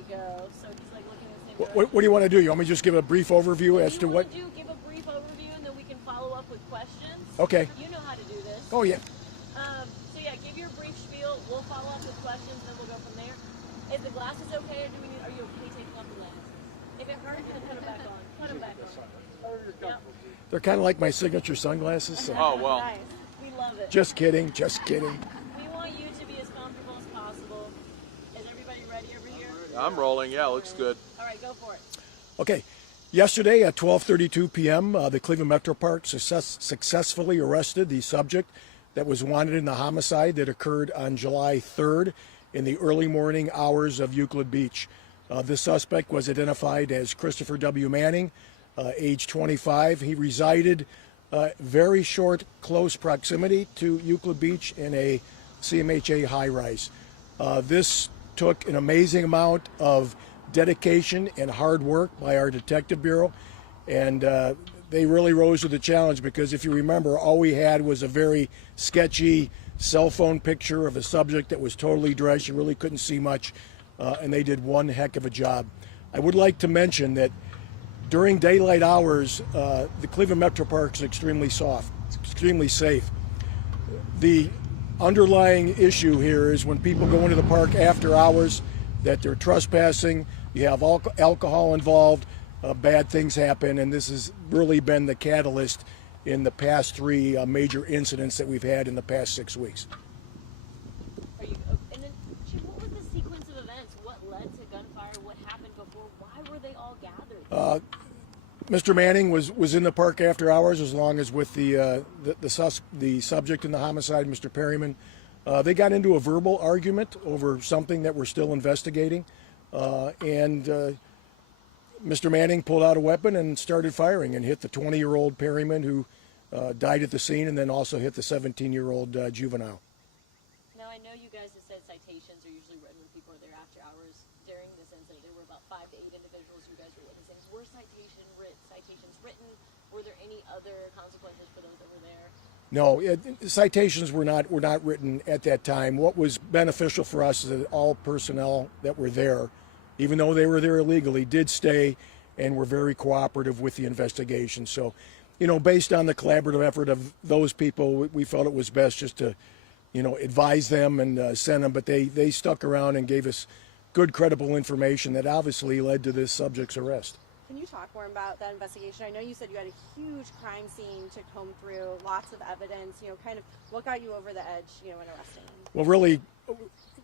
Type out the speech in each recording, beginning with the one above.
we go. So he's like looking in the same What do you want to do? You want me to just give a brief overview as to what? Give a brief overview, and then we can follow up with questions. Okay. You know how to do this. Oh, yeah. So yeah, give your brief spiel. We'll follow up with questions, then we'll go from there. Is the glasses okay, or are you okay taking off the glasses? If it hurts, then put them back on. Put them back on. Yep. They're kind of like my signature sunglasses. So. Oh, well. Nice. We love it. Just kidding. Just kidding. We want you to be as comfortable as possible. Is everybody ready over here? I'm rolling. Yeah, looks good. All right, go for it. Okay. Yesterday at 12:32 p.m., the Cleveland Metroparks successfully arrested the subject that was wanted in the homicide that occurred on July 3rd in the early morning hours of Euclid Beach. This suspect was identified as Christopher W. Manning, age 25. He resided very short, close proximity to Euclid Beach in a CMHA high-rise. This took an amazing amount of dedication and hard work by our detective bureau, and they really rose to the challenge because if you remember, all we had was a very sketchy cell phone picture of a subject that was totally dressed. You really couldn't see much, and they did one heck of a job. I would like to mention that during daylight hours, the Cleveland Metroparks is extremely extremely safe. The underlying issue here is when people go into the park after hours, that they're trespassing, you have alcohol involved, bad things happen, and this has really been the catalyst in the past three major incidents that we've had in the past 6 weeks. And then, Jim, what was the sequence of events? What led to gunfire? What happened before? Why were they all gathered? Mr. Manning was in the park after hours, as long as with the subject in the homicide, Mr. Perryman. They got into a verbal argument over something that we're still investigating, and Mr. Manning pulled out a weapon and started firing and hit the 20-year-old Perryman, who died at the scene, and then also hit the 17-year-old juvenile. Now, I know you guys have said citations are usually written when people are there after hours. During this incident, there were about 5 to 8 individuals you guys were witnessing. Were citations written? Were there any other consequences for those that were there? No, citations were not written at that time. What was beneficial for us is that all personnel that were there, even though they were there illegally, did stay and were very cooperative with the investigation. So, based on the collaborative effort of those people, we felt it was best just to, advise them and send them. But they stuck around and gave us good, credible information that obviously led to this subject's arrest. Can you talk more about that investigation? I know you said you had a huge crime scene to comb through, lots of evidence, kind of what got you over the edge, in arresting him? Well, really,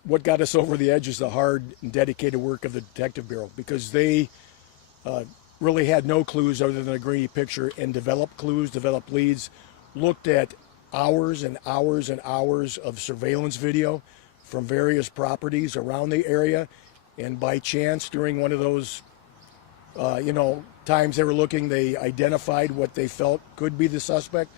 what got us over the edge is the hard and dedicated work of the Detective Bureau, because they really had no clues other than a grainy picture and developed clues, developed leads, looked at hours and hours and hours of surveillance video from various properties around the area, and by chance during one of those times they were looking, they identified what they felt could be the suspect,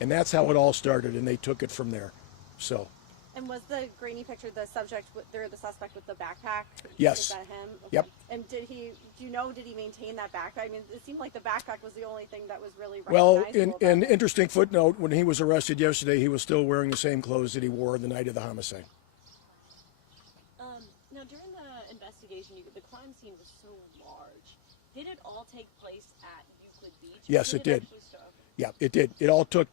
and that's how it all started, and they took it from there. So. And was the grainy picture the suspect with the backpack? Yes. Is that him? Okay. Yep. And did he maintain that backpack? I mean, it seemed like the backpack was the only thing that was really well, recognizable. in an interesting footnote, when he was arrested yesterday, he was still wearing the same clothes that he wore the night of the homicide. Now, during the investigation, the crime scene was so large. Did it all take place at Euclid Beach? Yes, it did. Yeah, it did. It all took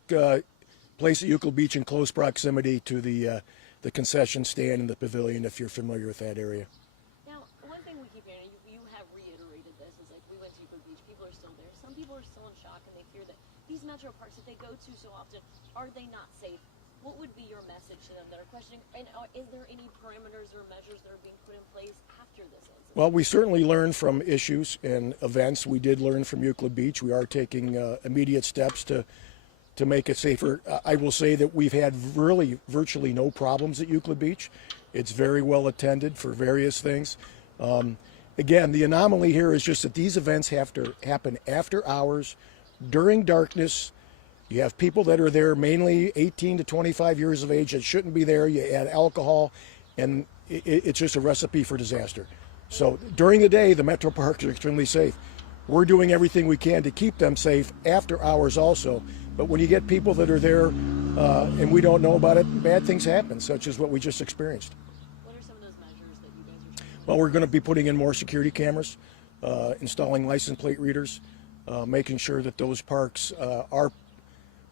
place at Euclid Beach in close proximity to the concession stand and the pavilion, if you're familiar with that area. Now, one thing we keep hearing, you have reiterated this, is like we went to Euclid Beach, people are still there. Some people are still in shock, and they fear that these metro parks that they go to so often, are they not safe? What would be your message to them that are questioning? And is there any parameters or measures that are being put in place after this incident? Well, we certainly learned from issues and events. We did learn from Euclid Beach. We are taking immediate steps to make it safer. I will say that we've had really virtually no problems at Euclid Beach. It's very well attended for various things. Again, the anomaly here is just that these events have to happen after hours, during darkness. You have people that are there, mainly 18 to 25 years of age, that shouldn't be there. You add alcohol, and it's just a recipe for disaster. So during the day, the Metro Parks are extremely safe. We're doing everything we can to keep them safe after hours also. But when you get people that are there and we don't know about it, bad things happen, such as what we just experienced. What are some of those measures that you guys are taking? Well, we're going to be putting in more security cameras, installing license plate readers, making sure that those parks are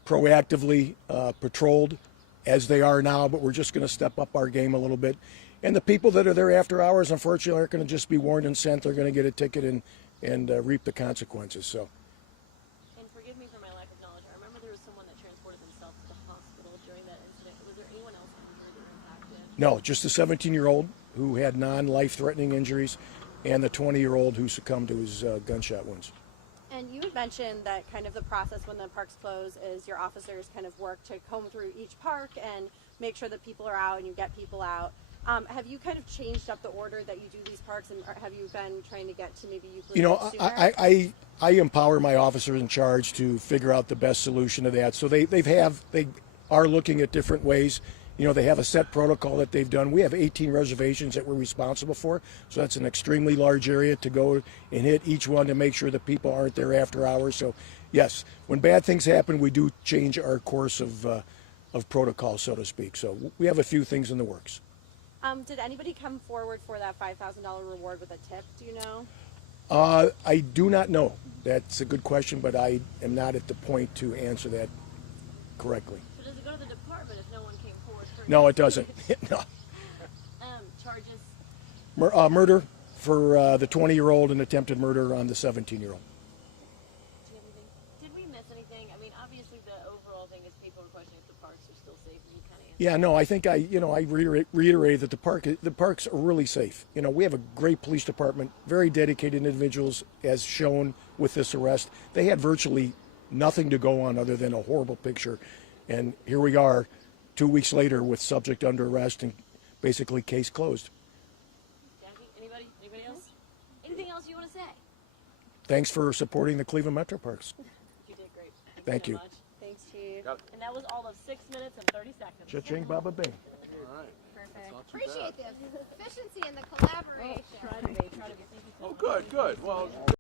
proactively patrolled as they are now, but we're just going to step up our game a little bit. And the people that are there after hours, unfortunately, aren't going to just be warned and sent. They're going to get a ticket and reap the consequences. So. And forgive me for my lack of knowledge. I remember there was someone that transported themselves to the hospital during that incident. Was there anyone else injured or impacted? No, just a 17-year-old who had non-life-threatening injuries and the 20-year-old who succumbed to his gunshot wounds. And you had mentioned that kind of the process when the parks close is your officers kind of work to comb through each park and make sure that people are out and you get people out. Have you kind of changed up the order that you do these parks, and have you been trying to get to maybe Euclid You know, Beach sooner? I empower my officers in charge to figure out the best solution to that. So they are looking at different ways. You know, they have a set protocol that they've done. We have 18 reservations that we're responsible for, so that's an extremely large area to go and hit each one to make sure that people aren't there after hours. So, yes, when bad things happen, we do change our course of protocol, so to speak. So we have a few things in the works. Did anybody come forward for that $5,000 reward with a tip? Do you know? I do not know. That's a good question, but I am not at the point to answer that correctly. So does it go to the department if no one came forward? No, it doesn't. No. Charges? Murder for the 20-year-old and attempted murder on the 17-year-old. Do you have anything? Did we miss anything? I mean, obviously the overall thing is people are questioning if the parks are still safe, and you kind of answered. Yeah, no, I think I reiterated that the parks are really safe. You know, we have a great police department, very dedicated individuals, as shown with this arrest. They had virtually nothing to go on other than a horrible picture, and here we are, 2 weeks later, with subject under arrest and basically case closed. Jackie, anybody? Anybody else? Anything else you want to say? Thanks for supporting the Cleveland Metroparks. You did great. Thank so you. much. Thanks, Chief. Got it. And that was all of 6 minutes and 30 seconds. Cha-ching, baba bing. All right. Perfect. Not too Appreciate bad. the efficiency and the collaboration. Try to be. Thank you so Oh, much. good, good. Well.